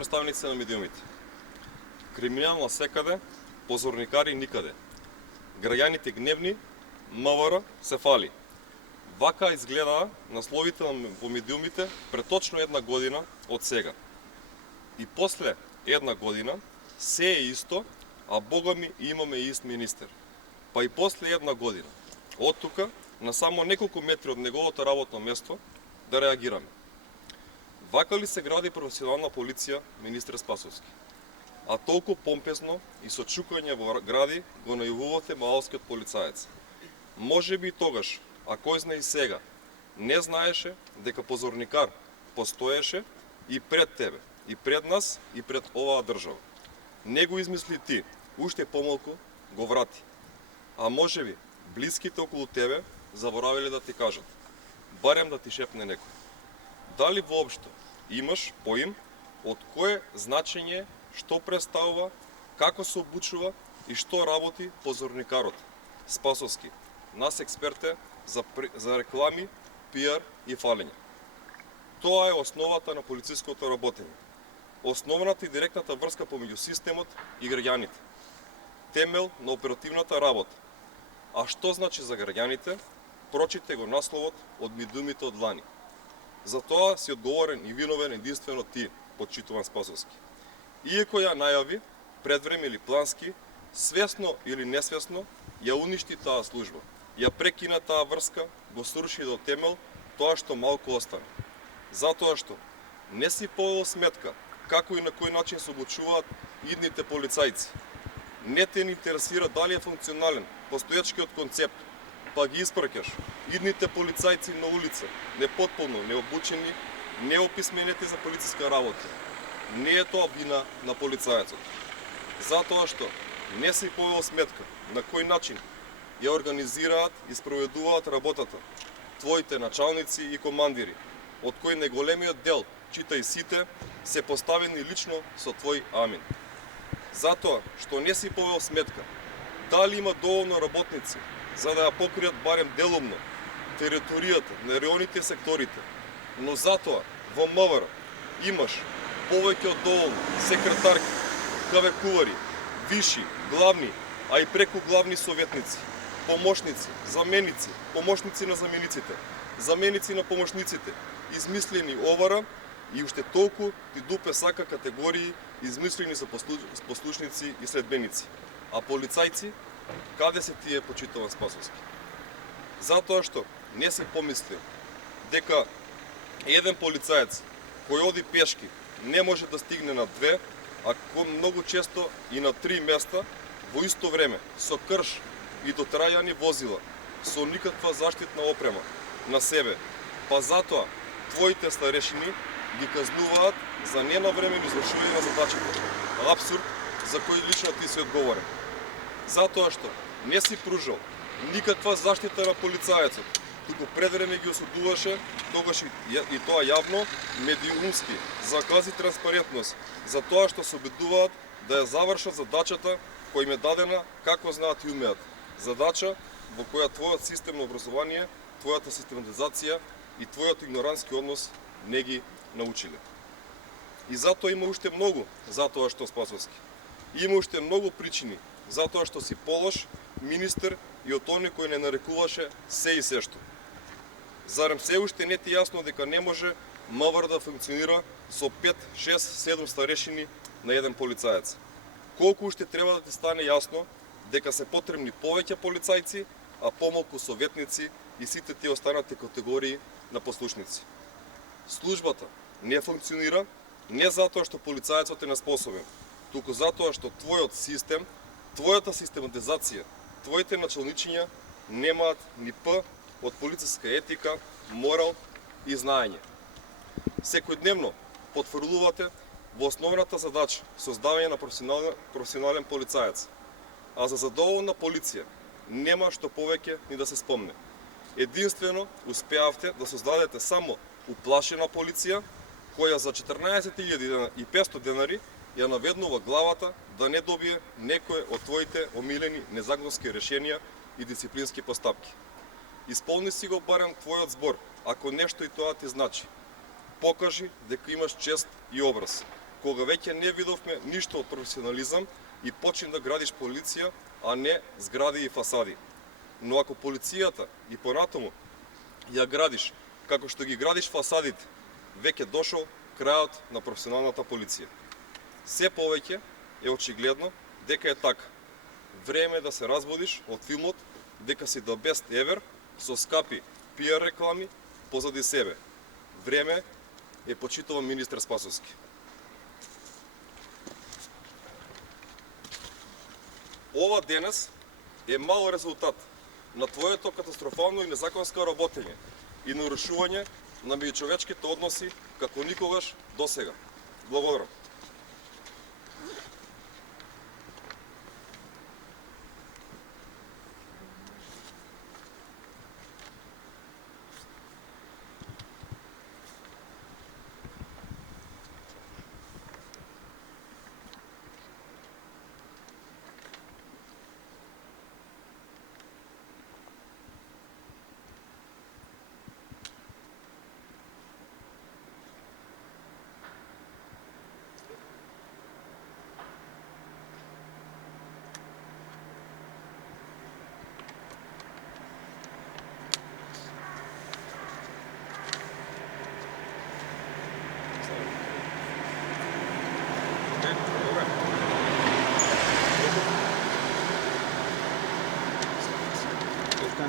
представници на медиумите. Криминал секаде, позорникари никаде. Граѓаните гневни, МВР се фали. Вака изгледаа насловите по медиумите пред точно една година од сега. И после една година се е исто, а бога ми имаме ист министер. Па и после една година, од тука на само неколку метри од неговото работно место, да реагираме. Вака ли се гради професионална полиција, министер Спасовски? А толку помпезно и со чукање во гради го најавувате малскиот полицаец. Може би тогаш, а кој знае и сега, не знаеше дека позорникар постоеше и пред тебе, и пред нас, и пред оваа држава. Не го измисли ти, уште помалку го врати. А може би, блиските околу тебе заборавиле да ти кажат, барем да ти шепне некој. Дали воопшто имаш поим од кое значење, што представува, како се обучува и што работи позорникарот Спасовски, нас експерте за реклами, пиар и фалење. Тоа е основата на полициското работење. Основната и директната врска помеѓу системот и граѓаните. Темел на оперативната работа. А што значи за граѓаните? Прочите го насловот од медиумите од лани. За тоа си одговорен и виновен единствено ти, почитуван Спасовски. Иако ја најави, предвреме или плански, свесно или несвесно, ја уништи таа служба. Ја прекина таа врска, го сруши до темел тоа што малку остане. Затоа што не си повел сметка како и на кој начин се обучуваат идните полицајци. Не те не интересира дали е функционален постоечкиот концепт, па ги испраќаш идните полицајци на улица, непотполно, необучени, неописменети за полициска работа. Не е тоа вина на полицајецот. Затоа што не си повел сметка на кој начин ја организираат и спроведуваат работата твоите началници и командири, од кои најголемиот дел, читај сите, се поставени лично со твој амин. Затоа што не си повел сметка дали има доволно работници за да ја покријат барем делумно територијата на районите и секторите, но затоа во МВР имаш повеќе од доволно секретарки, кавекувари, виши, главни, а и преку главни советници, помошници, заменици, помошници на замениците, заменици на помошниците, измислени овара и уште толку ти дупе сака категории измислени за послушници и следбеници. А полицајци, каде се тие, почитуван Спасовски? Затоа што не си помислил дека еден полицаец кој оди пешки не може да стигне на 2, а многу често и на 3 места во исто време, со крш и дотрајани возила, со никаква заштитна опрема на себе. Па затоа твоите старешини ги казнуваат за ненавремено извршување на задачите. Апсурд за кој лично ти си одговорен. Затоа што не си пружал никаква заштита на полицајецот, туку предвреме ги осудуваше, тогаш и тоа јавно, медиумски, за квази транспарентност, за тоа што се обидуваат да ја завршат задачата која им е дадена како знаат и умеат. Задача во која твојот систем на образование, твојата систематизација и твојот игнорантски однос не ги научиле. И затоа има уште многу затоа што Спасовски. Има уште многу причини затоа што си полош, министер и од оној кој не нарекуваше се и сешто. Зарем се уште не ти јасно дека не може МВР да функционира со 5, 6, 7 старешини на еден полицаец? Колку уште треба да ти стане јасно дека се потребни повеќе полицајци, а помалку советници и сите тие останати категории на послушници? Службата не функционира не затоа што полицајецот е неспособен, туку затоа што твојот систем, твојата систематизација, твоите началничиња немаат ни П од полициска етика, морал и знаење. Секојдневно потврлувате во основната задача создавање на професионален полицаец, а за задоволна полиција нема што повеќе ни да се спомне. Единствено успеавте да создадете само уплашена полиција, која за 14.500 денари ја наведнува главата да не добие некој од твоите омилени незаконски решенија и дисциплински постапки. Исполни си го барем твојот збор, ако нешто и тоа ти значи. Покажи дека имаш чест и образ. кога веќе не видовме ништо од професионализам и почни да градиш полиција, а не згради и фасади. Но ако полицијата и понатаму ја градиш како што ги градиш фасадите, веќе дошол крајот на професионалната полиција. Се повеќе е очигледно дека е така. Време е да се разбудиш од филмот дека си the best ever со скапи PR реклами позади себе. Време е, почитувам министер Спасовски. Ова денес е мал резултат на твоето катастрофално и незаконско работење и нарушување на меѓучовечките односи како никогаш досега. Благодарам.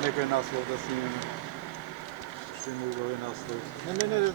Некој наслов да снимеме. Што има убави наслов. Не,